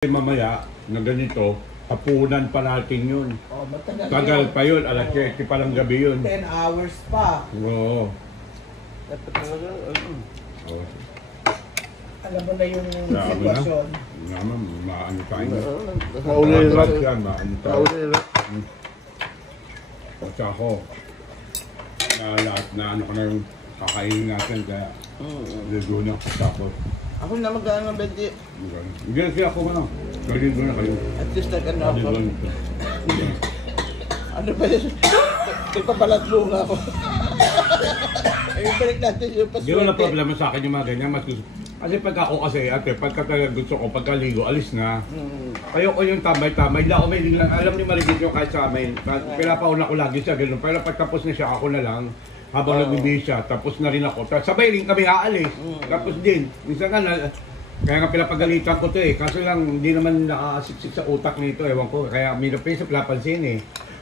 Mamaya na ganito, hapunan pa natin yun. Oh, matagal Tagal yun. pa yun, alas 7 pa lang gabi yun. 10 hours pa. Oo. Oh. Alam mo na yung Alam mo na. sitwasyon. Naman, maano tayo. Maulirat. Yan, maano tayo. Maulirat. At ako, na lahat na ano ko na yung kakainin natin, kaya ligo na. Tapos, Ako na mag-ano ng bedi. hindi kaya ako ano, ligo na kayo. At least nag-ano ako. Ligo na. Ano ba yun? Ipapalat lunga ako. Ay, balik natin yung Hindi ko na paswerte. problema sa akin yung mga ganyan. Kasi pagka ako kasi, ate, pagka talaga gusto ko, pagkaligo, alis na. Ayoko yung tambay-tambay. Hindi ako may lang. Alam ni Marigit yung kahit sa amin. Pinapauna ko lagi siya, gano'n. Pero pagtapos na siya, ako na lang. Habang nagbibihis siya, tapos na rin ako. Tapos sabay rin kami aalis. Tapos din, minsan nga kaya nga pinapagalitan ko to eh. Kaso lang, hindi naman nakakasiksik sa utak nito. Ewan ko, kaya may napisip, pinapansin eh.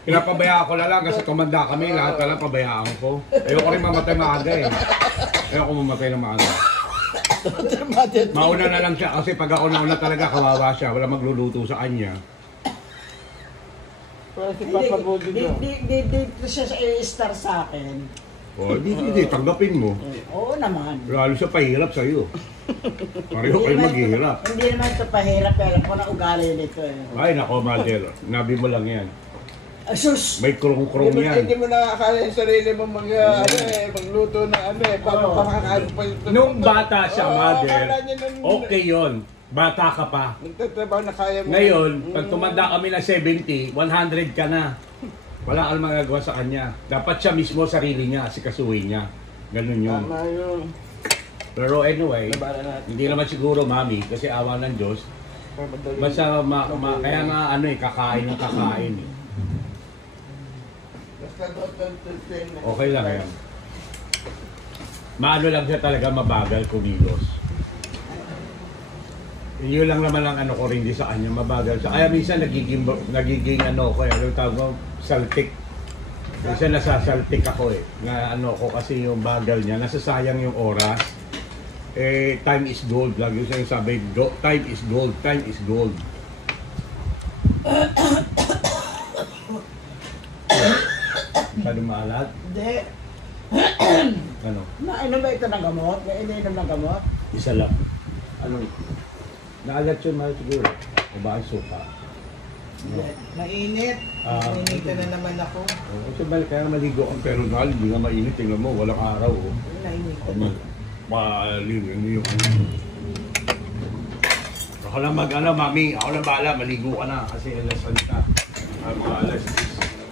Pinapabayaan ko na lang kasi tumanda kami, lahat na lang pabayaan ko. Ayoko rin mamatay maaga eh. Ayoko mamatay na maaga. Mauna na lang siya kasi pag ako nauna talaga, kawawa siya. Wala magluluto sa kanya. Pero si Papa Budi na. Dito siya i-star sa akin. O, hindi, tanggapin mo. Oo naman. Lalo siya pahirap sa'yo. Pareho kayo maghihirap. Hindi naman ito pahirap, pero kung na ugali nito eh. Ay, nako, Madel. Nabi mo lang yan. Asus! May krong-krong yan. Hindi mo nakakala yung sarili mo magluto ng ano eh. Parang makakaano pa yung... Nung bata siya, Madel, akala niya nung- okay yon. Bata ka pa. Nagtatrabaho na kaya mo. Ngayon, pag tumanda kami na 70, 100 ka na. Wala kang magagawa sa kanya. Dapat siya mismo sarili niya, sikasuhin niya. Ganun yun. Tama yun. Pero anyway, Labanan natin. hindi naman siguro mami, kasi awa ng Diyos. Basta kaya nga ano eh, kakain ng kakain eh. Okay lang yan. Maano lang siya talaga mabagal kumilos. Yun lang naman ang ano ko rin di sa kanya, mabagal siya. Kaya minsan nagiging ano ko eh, ano tawag mo, saltik. Minsan nasasaltik ako eh, na ano ko kasi yung bagal niya, nasasayang yung oras. Eh, time is gold. Lagi siyang sabi, time is gold, time is gold. Masyado maalat? Hindi. Ano? Nainom ba ito ng gamot? May ininom ng gamot? Isa lang. Ano? Naalat yun, mahal siguro. O ba ang suka? Hindi. Mainit. Mainit na naman ako. Kasi kaya maligo ang pero dahil hindi nga mainit. Tingnan mo, walang araw. Oh. Nainit. Maligo yung ako lang mag-ano, mami. Ako lang bahala, maligo ka na. Kasi alas ka. Alas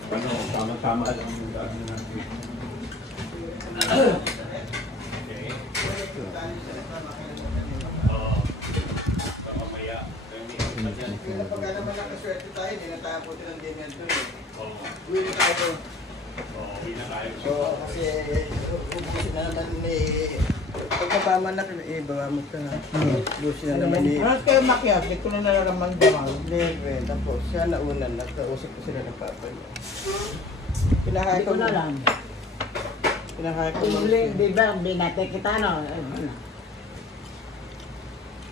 ano, tama-tama lang yung daan natin. Pag naman nakaswerte tayo, hindi na tayo puti ng dinner doon eh. Uwi na tayo. So, kasi ubusin na naman ni... Pagkatama na, ibawa mo ka na. Ubusin na naman ni... Ano kayo makiyak? Hindi ko na nararamdaman. Neve. Tapos siya nauna, nagkausap ko sila ng papa niya. Pinakain Hindi ko na lang. Pinakain ko Di ba, binate kita no?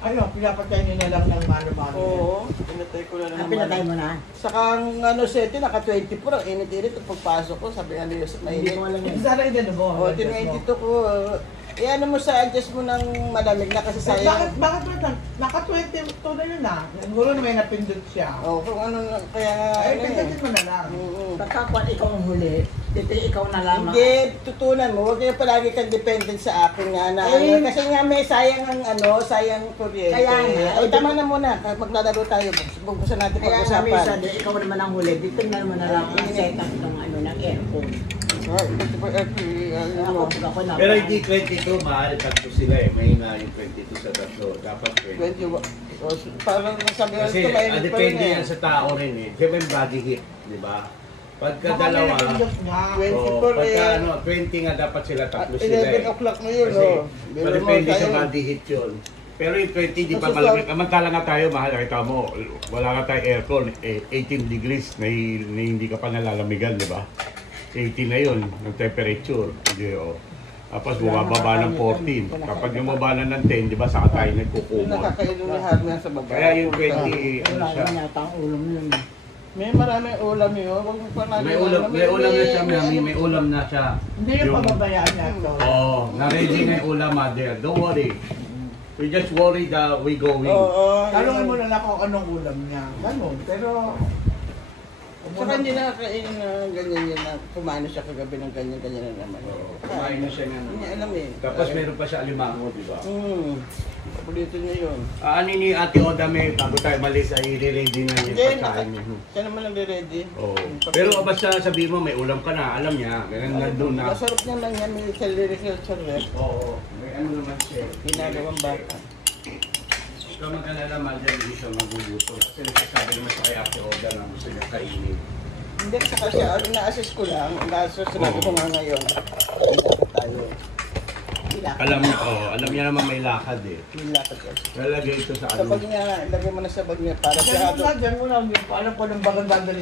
Ano, pinapatay niyo na lang ng mano-mano. Oo, pinatay ko na Ah, naman. pinatay mo na? Saka ang ano sete, naka-24, ang init-init. Pagpasok ko, sabi nga nila sa Hindi mainit. ko alam yan. Sana din mo. O, 22 ko. Ano mo sa adjust mo ng malamig na kasi sayang. Bakit naka-22 na yun ah? Siguro na may napindot siya. O, kung ano, kaya nga, Ay, ano pindutin mo na lang. Oo. Pagkakuan ikaw ang huli, dito ikaw na lang. Hindi, tutunan mo, huwag kaya palagi kang dependent sa akin nga na Eh, ano, kasi nga may sayang ang ano, sayang kuryente. Kaya nga. Ay, tama na muna, maglalaro tayo, buksan natin Kaya nga minsan, pag-usapan. ikaw naman ang huli, dito na mo na lang ang setup ng ano ng aircon. Ako na. Pero hindi 22, mahal tatlo sila eh. May nga yung 22 sa tatlo. Dapat 20. 21. O, parang sabi nga Kasi ito, mainit pa rin depende eh. yan sa tao rin eh. Siyempre yung body heat, di ba? Pagka Baka may dalawa, napindot nga. 24 pagka eh. ano, 20 nga dapat sila tatlo sila 11 eh. o'clock na yun, Kasi no? Biro mo, depende sa tayo. body heat yun. Pero yung 20 di pa Kasi malamig. Kamantala nga tayo, mahal. Kita mo, wala nga tayo aircon. 18 degrees na hindi ka pa nalalamigan, di ba? 80 na yun, ng temperature. Hindi, oh. Tapos bumababa ng 14. Kapag bumaba na ng 10, di ba, saka tayo Yung nagkukumot. nakakailong lahat nga sa baba. Kaya yung 20, ano Wala siya. naman yata ang ulam yun. May maraming ulam yun. Huwag mo pa natin May ulam na siya, mami. May ulam na siya. Hindi yung pababayaan niya ito. Oh, na-ready na yung ulam, mother. Don't worry. We just worry that we going. Oo. Talungan mo na lang kung anong ulam niya. Ganun. Pero... Saka hindi nakakainin na ganyan yan na kumain siya kagabi ng ganyan-ganyan na naman. Kumain na siya ng... Hindi niya alam eh. Tapos meron pa siya alimango, di ba? Paborito niya yun. Ano ni Ate Oda, may bago tayo malis ay i-ready na yung Hindi, pagkain niya. siya naman nagre-ready. Oh. Pero basta sabihin mo, may ulam ka na, alam niya. Ganun na doon na. Masarap naman yan, may agriculture eh. Oo. May ano naman siya. Ginagawang bata. Ikaw mag-alala, Mother, hindi siya magugutom. Kasi nagsasabi naman sa kay Ate Oda na gusto niya kainin. Hindi, saka siya, na-assist ko lang. Na-assist, sinabi ko nga ngayon. Ilakad tayo. Alam niya naman may lakad eh. Ilakad tayo. Lalagay ito sa Sa ano. bag niya, ilagay mo na sa bag niya para Kasi siya yung vlogger mo lang, hindi ko alam ko ng bagang dadalhin